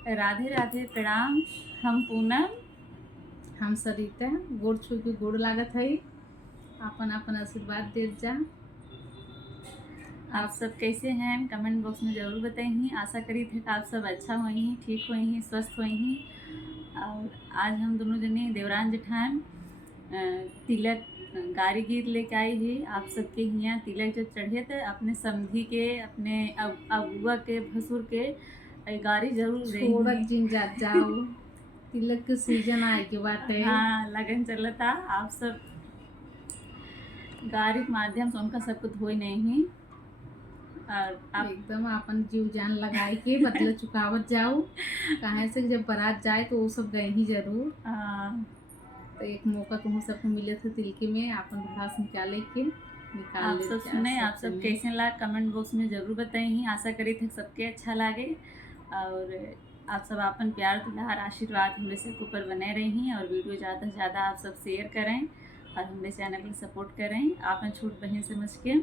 राधे राधे, प्रणाम। हम पूनम। हम सरिता गोड़ छू के गोड़ लागत है। अपन अपन आशीर्वाद देत जा। आप सब कैसे हैं? कमेंट बॉक्स में ज़रूर बताइए। आशा करी थे कि आप सब अच्छा हुई, ठीक हुई, स्वस्थ हुई। और आज हम दोनों जने देवरान जेठान तिलक गारी गीत लेके आई ही। आप सबके यहाँ तिलक जब चढ़े थे अपने समधी के, अपने अबुआ के, भसुर के गारी जरूर छोड़त देंगी। जिन जात जाओ। तिलक के सीजन आए के बाटे। हाँ, लगन चलता। आप सब गारी के माध्यम से उनका सब कुछ हो नहीं। और आप एकदम अपन जीव जान लगाई के बदला चुकावत जाओ। कहे से जब बारात जाए तो वो सब गए ही जरूर। तो एक मौका तुम सबको मिले थे तिलकी में अपन भास निकाले के निकाल आप ले सब सुने, आप सब कैसे लगा कमेंट बॉक्स में ज़रूर बताइए। आशा करी थे सबके अच्छा लगे। और आप सब अपन प्यार दुलार आशीर्वाद हमरे से ऊपर बने रही। और वीडियो ज़्यादा से ज़्यादा आप सब शेयर करें और हमारे चैनल को सपोर्ट करें। आपन छोट बहन समझ के।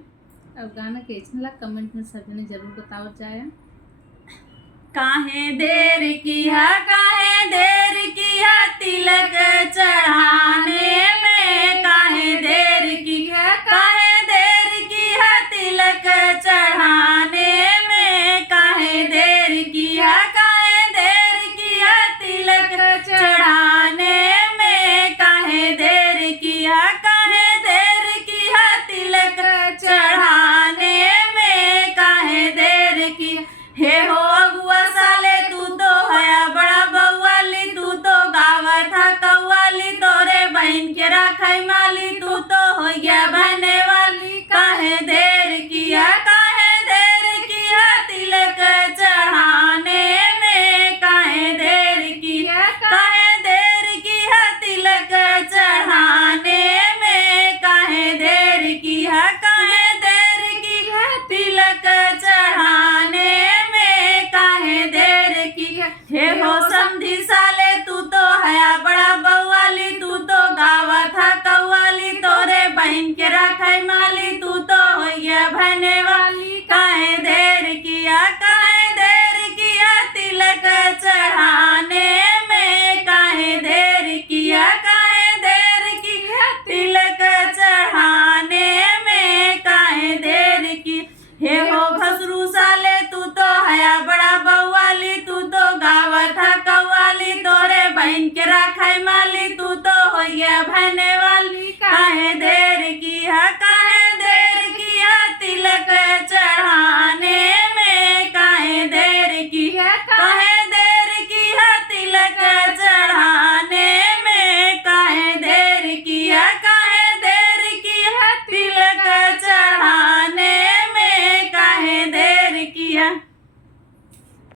और गाना कैसे लगा कमेंट में सब जने जरूर बताओ जाए। काहे देर किया, काहे देर किया तिलक चढ़ाने में, काहे देर किया, काहे देर किया तिलक चढ़ाने में, काहे देर किया, काहे देर किया तिलक चढ़ाने में, काहे देर किया, काहे देर किया तिलक चढ़ाने में, काहे देर किया। हे हो अगुआ साले तू तो हया बड़ा बउआली, तू तो गावा था कौवाली, तोरे बहन के राखाई माली, तू तो हो गया बहने वाली। काहे देर किया, काहे देर किया तिलक चढ़ाने में, काहे देर किया, काहे देर किया तिलक चढ़ाने में, काहे देर किया, काहे देर किया तिलक चढ़ाने में, काहे देर किया। हे हो समधी साले तू तो हया बड़ा बउआली, तू तो गावा था कौवाली, तोरे बहन के राखाई माली, तू तो हो गया बहने वाली। काहे देर किया, काहे देर किया तिलक चढ़ाने में, काहे देर किया, काहे देर किया तिलक चढ़ाने में, काहे देर की। हे हो भसरू साले तू तो हया बड़ा बउआली, तू तो गावा था कौवाली, तोरे बहन के राखाई माली, तू तो हो गया बहने